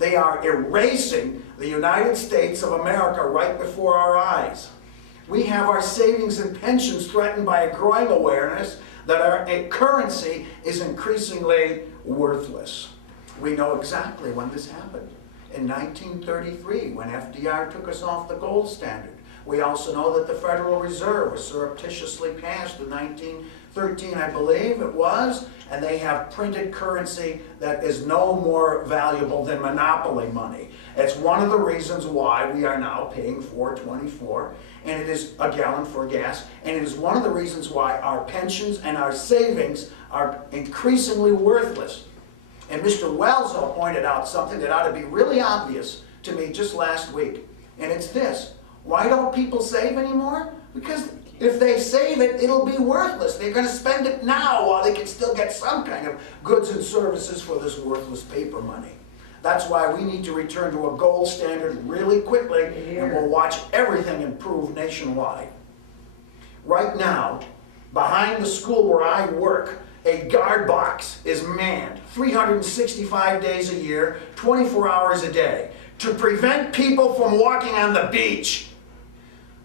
They are erasing the United States of America right before our eyes. We have our savings and pensions threatened by a growing awareness that our currency is increasingly worthless. We know exactly when this happened. In 1933, when FDR took us off the gold standard. We also know that the Federal Reserve was surreptitiously passed in 1913, I believe it was, and they have printed currency that is no more valuable than monopoly money. It's one of the reasons why we are now paying $4.24, and it is a gallon for gas, and it is one of the reasons why our pensions and our savings are increasingly worthless. And Mr. Wells pointed out something that ought to be really obvious to me just last week, and it's this. Why don't people save anymore? Because if they save it, it'll be worthless. They're going to spend it now while they can still get some kind of goods and services for this worthless paper money. That's why we need to return to a gold standard really quickly, and we'll watch everything improve nationwide. Right now, behind the school where I work, a guard box is manned 365 days a year, 24 hours a day, to prevent people from walking on the beach.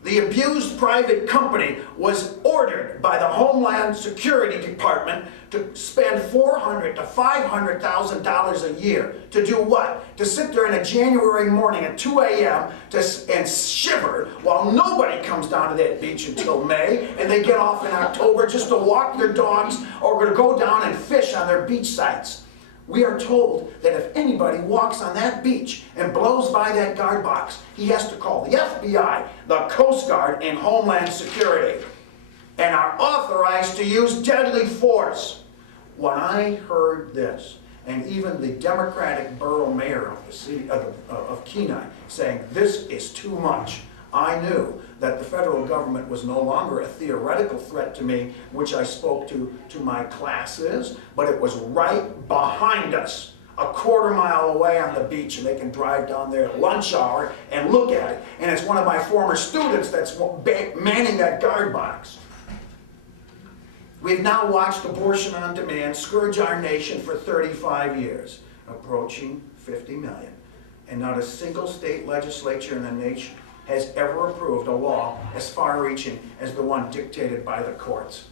The abused private company was ordered by the Homeland Security Department to spend $400,000 to $500,000 a year to do what? To sit there in a January morning at 2 a.m. and shiver while nobody comes down to that beach until May, and they get off in October just to walk their dogs or to go down and fish on their beach sites. We are told that if anybody walks on that beach and blows by that guard box, he has to call the FBI, the Coast Guard, and Homeland Security, and are authorized to use deadly force. When I heard this, and even the Democratic borough mayor of the city of Kenai saying this is too much, I knew that the federal government was no longer a theoretical threat to me, which I spoke to my classes, but it was right behind us, a quarter-mile away on the beach, and they can drive down there at lunch hour and look at it. And it's one of my former students that's manning that guard box. We've now watched abortion on demand scourge our nation for 35 years, approaching 50 million. And not a single state legislature in the nation has ever approved a law as far-reaching as the one dictated by the courts.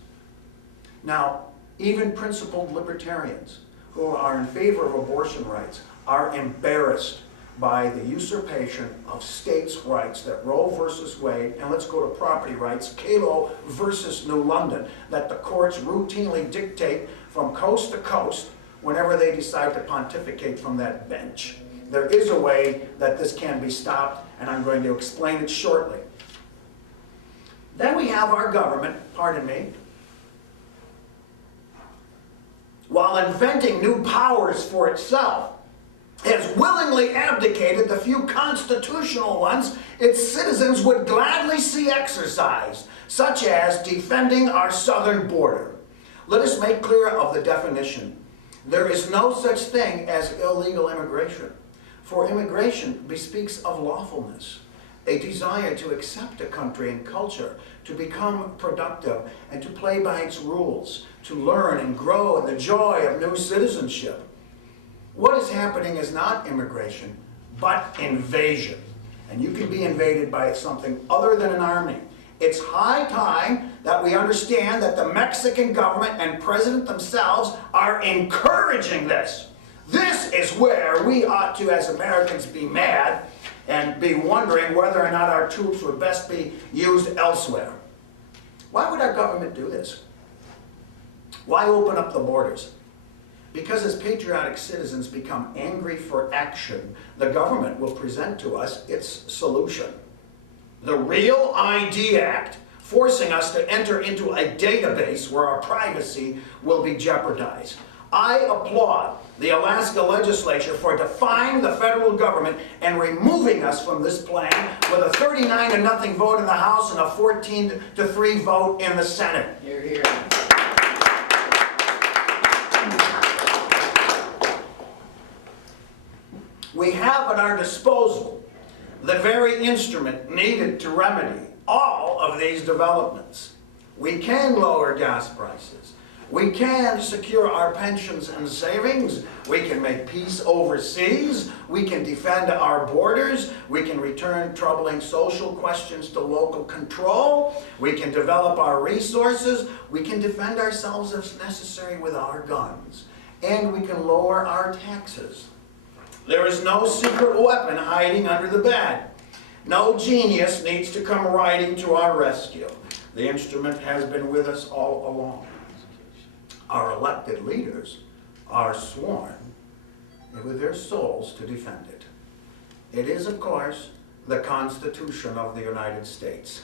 Now, even principled libertarians who are in favor of abortion rights are embarrassed by the usurpation of states' rights that Roe versus Wade, and let's go to property rights, Kalo versus New London, that the courts routinely dictate from coast to coast whenever they decide to pontificate from that bench. There is a way that this can be stopped, and I'm going to explain it shortly. Then we have our government, pardon me, while inventing new powers for itself, has willingly abdicated the few constitutional ones its citizens would gladly see exercised, such as defending our southern border. Let us make clear of the definition. There is no such thing as illegal immigration. For immigration bespeaks of lawfulness, a desire to accept a country and culture, to become productive, and to play by its rules, to learn and grow in the joy of new citizenship. What is happening is not immigration, but invasion. And you can be invaded by something other than an army. It's high time that we understand that the Mexican government and president themselves are encouraging this. This is where we ought to, as Americans, be mad and be wondering whether or not our troops would best be used elsewhere. Why would our government do this? Why open up the borders? Because as patriotic citizens become angry for action, the government will present to us its solution. The Real ID Act, forcing us to enter into a database where our privacy will be jeopardized. I applaud the Alaska legislature for defying the federal government and removing us from this plan with a 39-0 vote in the House and a 14-3 vote in the Senate. Hear, hear. We have at our disposal the very instrument needed to remedy all of these developments. We can lower gas prices. We can secure our pensions and savings. We can make peace overseas. We can defend our borders. We can return troubling social questions to local control. We can develop our resources. We can defend ourselves if necessary with our guns. And we can lower our taxes. There is no secret weapon hiding under the bed. No genius needs to come riding to our rescue. The instrument has been with us all along. Our elected leaders are sworn with their souls to defend it. It is, of course, the Constitution of the United States.